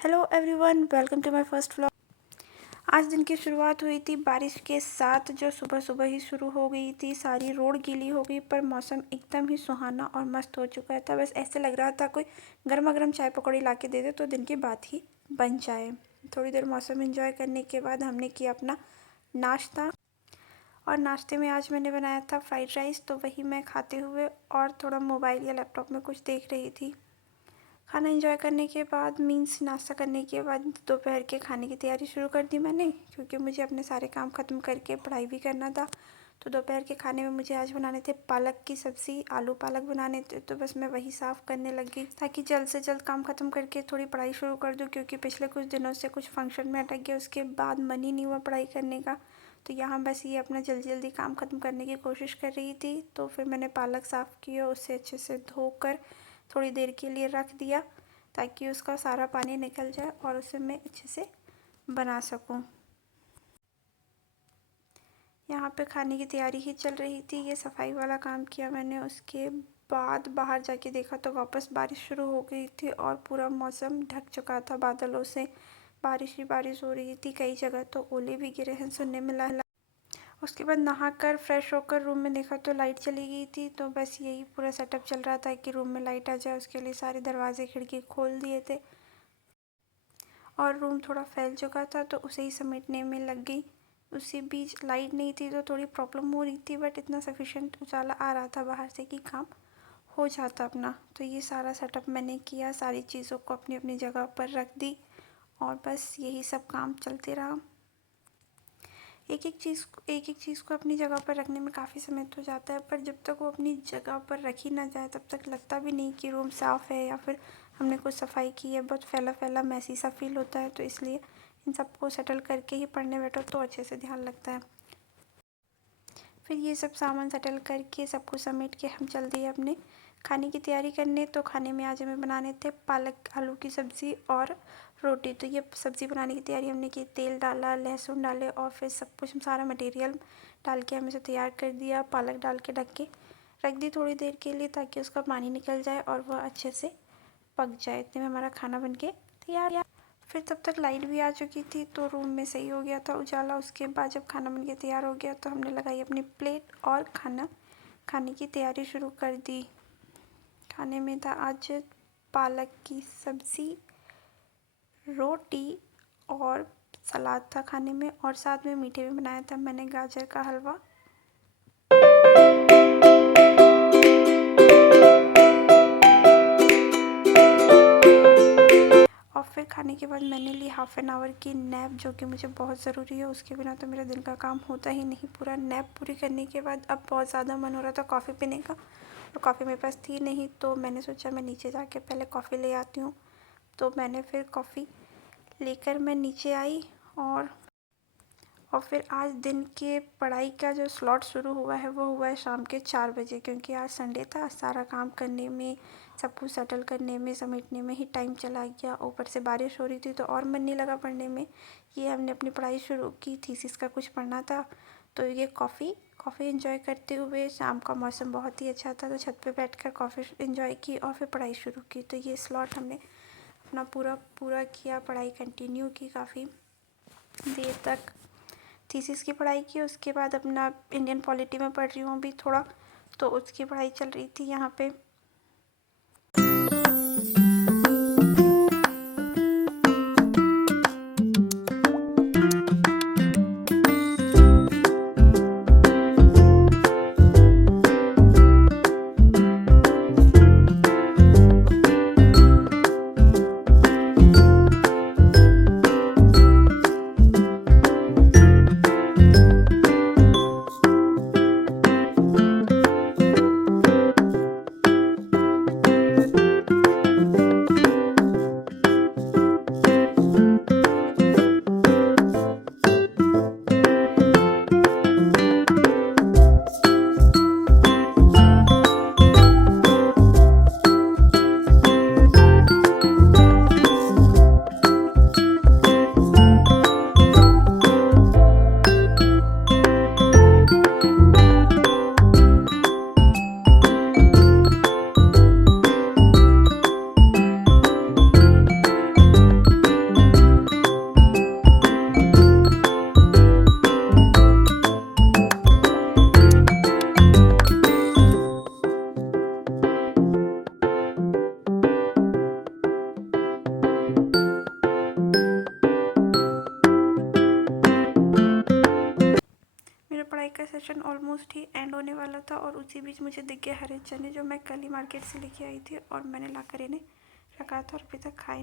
Hello everyone, welcome to my first vlog. आज दिन की शुरुआत हुई थी बारिश के साथ, जो सुबह सुबह ही शुरू हो गई थी। सारी रोड गीली हो गई, पर मौसम एकदम ही सुहाना और मस्त हो चुका था। बस ऐसे लग रहा था कोई गर्मा गर्म चाय पकौड़ी ला के दे दे तो दिन की बात ही बन जाए। थोड़ी देर मौसम एंजॉय करने के बाद हमने किया अपना नाश्ता, और नाश्ते में आज मैंने बनाया था फ्राइड राइस। तो वही मैं खाते हुए और थोड़ा मोबाइल या लैपटॉप में कुछ देख रही थी। खाना एंजॉय करने के बाद, मीन्स नाश्ता करने के बाद, दोपहर के खाने की तैयारी शुरू कर दी मैंने, क्योंकि मुझे अपने सारे काम ख़त्म करके पढ़ाई भी करना था। तो दोपहर के खाने में मुझे आज बनाने थे पालक की सब्ज़ी, आलू पालक बनाने थे। तो बस मैं वही साफ़ करने लग गई ताकि जल्द से जल्द काम ख़त्म करके थोड़ी पढ़ाई शुरू कर दूँ, क्योंकि पिछले कुछ दिनों से कुछ फंक्शन में अटक गया, उसके बाद मन ही नहीं हुआ पढ़ाई करने का। तो यहाँ बस ये अपना जल्दी जल्दी काम ख़त्म करने की कोशिश कर रही थी। तो फिर मैंने पालक साफ़ किया, उसे अच्छे से धोकर थोड़ी देर के लिए रख दिया ताकि उसका सारा पानी निकल जाए और उसे मैं अच्छे से बना सकूं। यहाँ पे खाने की तैयारी ही चल रही थी। ये सफाई वाला काम किया मैंने, उसके बाद बाहर जाके देखा तो वापस बारिश शुरू हो गई थी और पूरा मौसम ढक चुका था बादलों से। बारिश ही बारिश हो रही थी, कई जगह तो ओले भी गिरे हैं सुनने में मिला। उसके बाद नहाकर फ्रेश होकर रूम में देखा तो लाइट चली गई थी। तो बस यही पूरा सेटअप चल रहा था कि रूम में लाइट आ जाए। उसके लिए सारे दरवाजे खिड़की खोल दिए थे और रूम थोड़ा फैल चुका था, तो उसे ही समेटने में लग गई। उसी बीच लाइट नहीं थी तो थोड़ी प्रॉब्लम हो रही थी, बट इतना सफिशेंट उजाला आ रहा था बाहर से कि काम हो जाता अपना। तो ये सारा सेटअप मैंने किया, सारी चीज़ों को अपनी अपनी जगह पर रख दी और बस यही सब काम चलते रहा। एक एक चीज़ को अपनी जगह पर रखने में काफ़ी समय तो जाता है, पर जब तक वो अपनी जगह पर रखी ना जाए तब तक लगता भी नहीं कि रूम साफ़ है या फिर हमने कुछ सफाई की है। बहुत फैला फैला मैसी सा फील होता है। तो इसलिए इन सबको सेटल करके ही पढ़ने बैठो तो अच्छे से ध्यान लगता है। फिर ये सब सामान सेटल करके, सब कुछ समेट के हम चल दिए अपने खाने की तैयारी करने। तो खाने में आज हमें बनाने थे पालक आलू की सब्ज़ी और रोटी। तो ये सब्ज़ी बनाने की तैयारी हमने की, तेल डाला, लहसुन डाले और फिर सब कुछ सारा मटेरियल डाल के हम इसे तैयार कर दिया। पालक डाल के ढक के रख दी थोड़ी देर के लिए ताकि उसका पानी निकल जाए और वह अच्छे से पक जाए। इतने में हमारा खाना बन के तैयार। फिर तब तक लाइट भी आ चुकी थी तो रूम में सही हो गया था उजाला। उसके बाद जब खाना बन के तैयार हो गया तो हमने लगाई अपनी प्लेट और खाना खाने की तैयारी शुरू कर दी। खाने में था आज पालक की सब्ज़ी, रोटी और सलाद था खाने में, और साथ में मीठे में बनाया था मैंने गाजर का हलवा। और फिर खाने के बाद मैंने ली हाफ़ एन आवर की नैप, जो कि मुझे बहुत ज़रूरी है। उसके बिना तो मेरा दिन का काम होता ही नहीं पूरा। नैप पूरी करने के बाद अब बहुत ज़्यादा मन हो रहा था कॉफ़ी पीने का, और कॉफ़ी मेरे पास थी नहीं। तो मैंने सोचा मैं नीचे जाके पहले कॉफ़ी ले आती हूँ। तो मैंने फिर कॉफ़ी लेकर मैं नीचे आई, और फिर आज दिन के पढ़ाई का जो स्लॉट शुरू हुआ है वो हुआ है शाम के 4 बजे, क्योंकि आज संडे था। सारा काम करने में, सब कुछ सेटल करने में, समेटने में ही टाइम चला गया। ऊपर से बारिश हो रही थी तो और मन नहीं लगा पढ़ने में। ये हमने अपनी पढ़ाई शुरू की, थीसिस का कुछ पढ़ना था। तो ये कॉफ़ी एंजॉय करते हुए, शाम का मौसम बहुत ही अच्छा था तो छत पे बैठकर कॉफ़ी एंजॉय की और फिर पढ़ाई शुरू की। तो ये स्लॉट हमने अपना पूरा किया, पढ़ाई कंटिन्यू की काफ़ी देर तक। थीसिस की पढ़ाई की, उसके बाद अपना इंडियन पॉलिटी में पढ़ रही हूँ अभी थोड़ा, तो उसकी पढ़ाई चल रही थी यहाँ पे। सेशन ऑलमोस्ट ही एंड होने वाला था और उसी बीच मुझे दिख गए हरे चने जो मैं कल ही मार्केट से लेके आई थी और मैंने लाकर इन्हें रखा था और अभी तक खाए